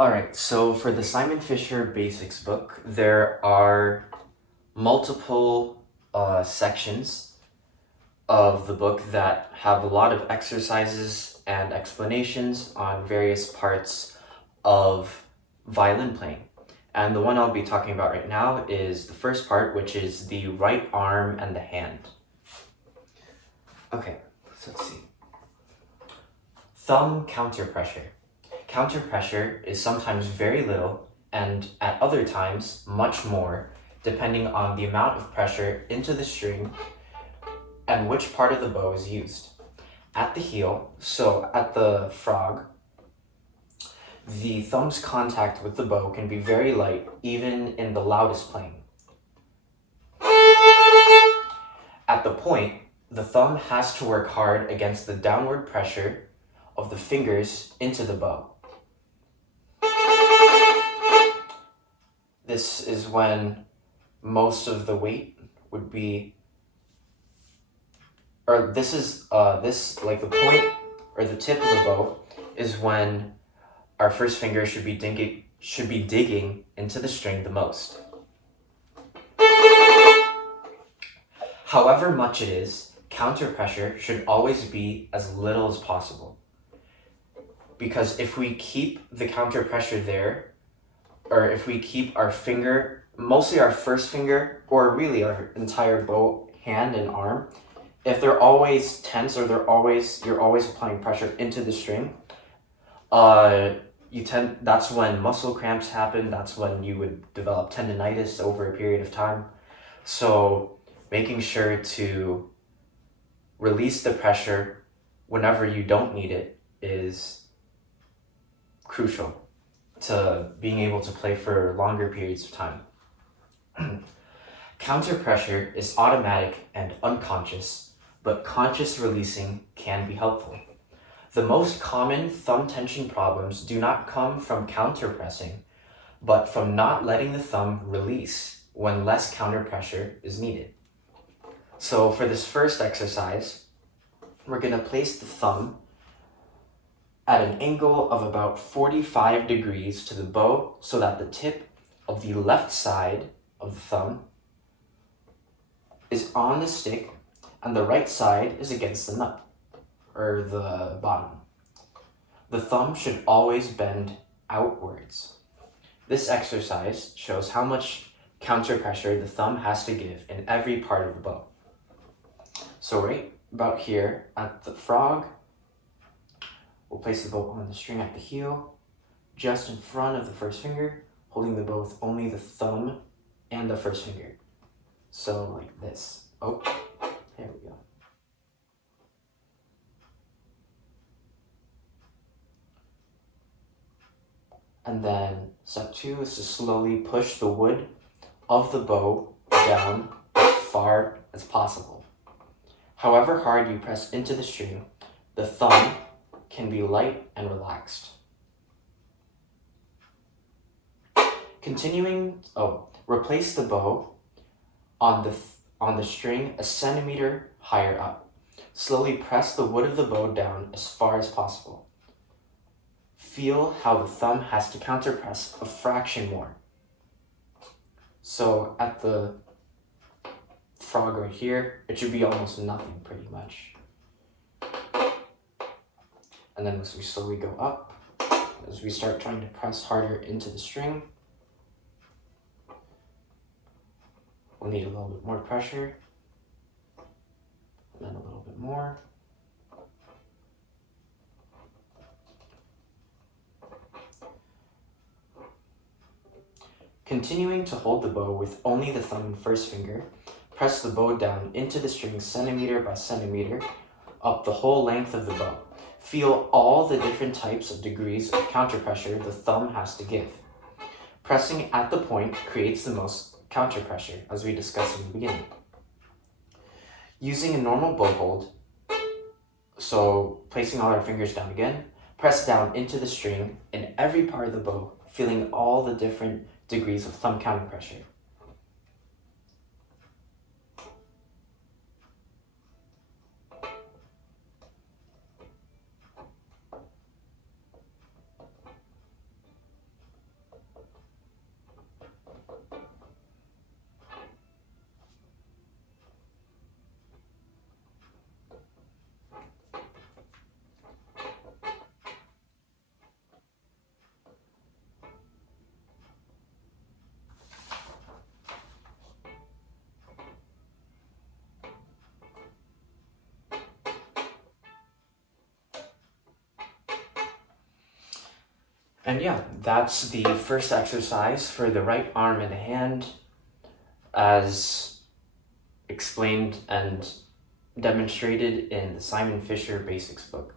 Alright, so for the Simon Fischer Basics book, there are multiple sections of the book that have a lot of exercises and explanations on various parts of violin playing. And the one I'll be talking about right now is the first part, which is the right arm and the hand. Okay, so let's see. Thumb counter pressure. Counter pressure is sometimes very little and at other times much more, depending on the amount of pressure into the string and which part of the bow is used. At the heel, so at the frog, the thumb's contact with the bow can be very light, even in the loudest playing. At the point, the thumb has to work hard against the downward pressure of the fingers into the bow. This is when most of the weight would be, or this is, like the point or the tip of the bow is when our first finger should be digging into the string the most. However much it is, counter pressure should always be as little as possible. Because if we keep the counter pressure there, or if we keep our finger, mostly our first finger, or really our entire bow hand and arm, if they're always tense or you're always applying pressure into the string, that's when muscle cramps happen. That's when you would develop tendonitis over a period of time. So making sure to release the pressure whenever you don't need it is crucial to being able to play for longer periods of time. Counter pressure is automatic and unconscious, but conscious releasing can be helpful. The most common thumb tension problems do not come from counter pressing, but from not letting the thumb release when less counter pressure is needed. So for this first exercise, we're going to place the thumb at an angle of about 45 degrees to the bow so that the tip of the left side of the thumb is on the stick and the right side is against the nut, or the bottom. The thumb should always bend outwards. This exercise shows how much counter pressure the thumb has to give in every part of the bow. So right about here at the frog, we'll place the bow on the string at the heel, just in front of the first finger, holding the bow with only the thumb and the first finger. So like this. Oh, there we go. And then step 2 is to slowly push the wood of the bow down as far as possible. However hard you press into the string, the thumb can be light and relaxed. Replace the bow on the string a centimeter higher up. Slowly press the wood of the bow down as far as possible. Feel how the thumb has to counterpress a fraction more. So at the frog right here, it should be almost nothing pretty much. And then as we slowly go up, as we start trying to press harder into the string, we'll need a little bit more pressure, and then a little bit more. Continuing to hold the bow with only the thumb and first finger, press the bow down into the string centimeter by centimeter up the whole length of the bow. Feel all the different types of degrees of counter pressure the thumb has to give. Pressing at the point creates the most counter pressure, as we discussed in the beginning. Using a normal bow hold, so placing all our fingers down again, press down into the string in every part of the bow, feeling all the different degrees of thumb counter pressure. And yeah, that's the first exercise for the right arm and hand as explained and demonstrated in the Simon Fischer Basics book.